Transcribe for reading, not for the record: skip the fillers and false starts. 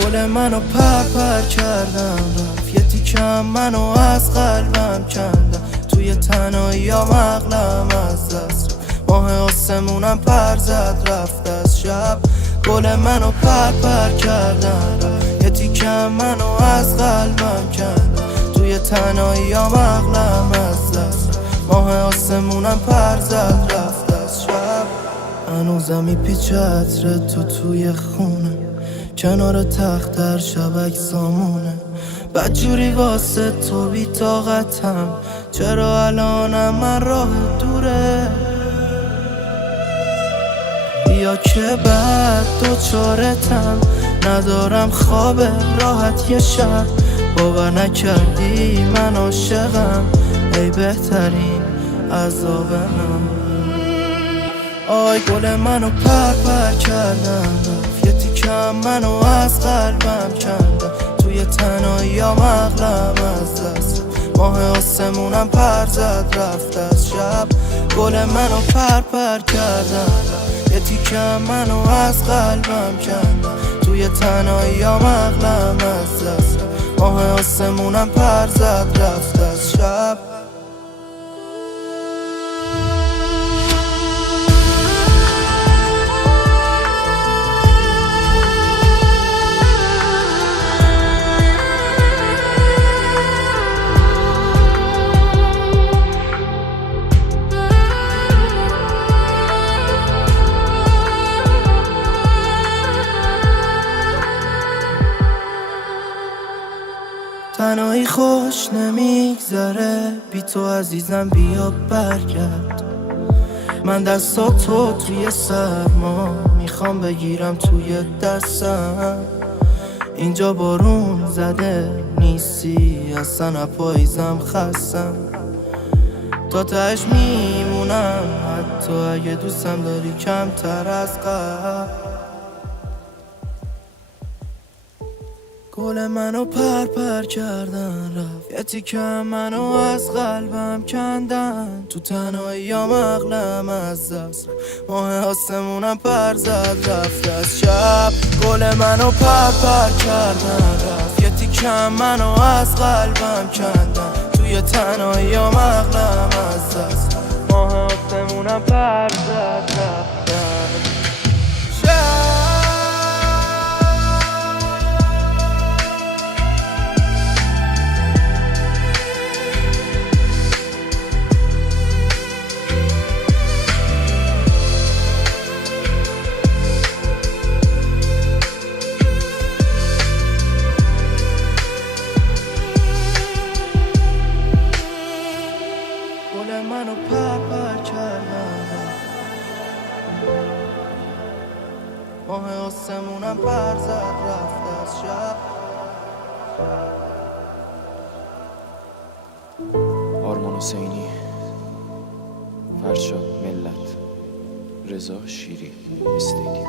گل منو پر کردم رفت، یه تیکم منو از قلبم کندم. توی تنهایی عقلم از دست رفت، ماه آسمونم پر زد رفت از شب. گل منو پر کردم رفت، یه تیکم منو از قلبم کندم. توی تنهایی عقلم از دست رفت، ماه آسمونم پر زد رفت از شب. هنوزم میپیچه عطر تو توی خونه، کنار تخت در شبک سامونه. بدجوری واسه تو بی طاقتم، چرا الانم من راه دوره؟ بیا که بعد دوچارتم، ندارم خواب راحت یه شب. باور نکردی من عاشقم، ای بهترین عذاب من. آی گل منو پر کردم رفت، یه تیکم منو از قلبم کندم. توی تنهایی عقلم از دست رفت، ماه آسمونم پر زد رفت از شب. گل منو پر کردم رفت، یه تیکم منو از قلبم کندم. توی تنهایی عقلم از دست رفت، ماه آسمونم پر زد رفت از شب. تنهایی خوش نمیگذره بی تو عزیزم، بیا برگرد. من دستاتو توی سرما میخوام بگیرم توی دستم. اینجا بارون زده نیستی، اصلا پاییزم خستم. تا تهش میمونم حتی اگه دوستم داری کمتر از قبل. گل منو پر کردن رفت، یه تیکم منو از قلبم کندن. تو تنهایی عقلم از دست رفت، ماه آسمونم پر زد رفت از شب. گل منو پر کردن رفت، یه تیکم منو از قلبم کندن. توی تنهایی عقلم از دست رفت، ماه آسمونم پر زد رفت از شب. گل منو پر کردم، ماه آسمونم پر زد رفت از شب. آرمان حسینی، فرشاد ملت، رضا شیری، استیدیو.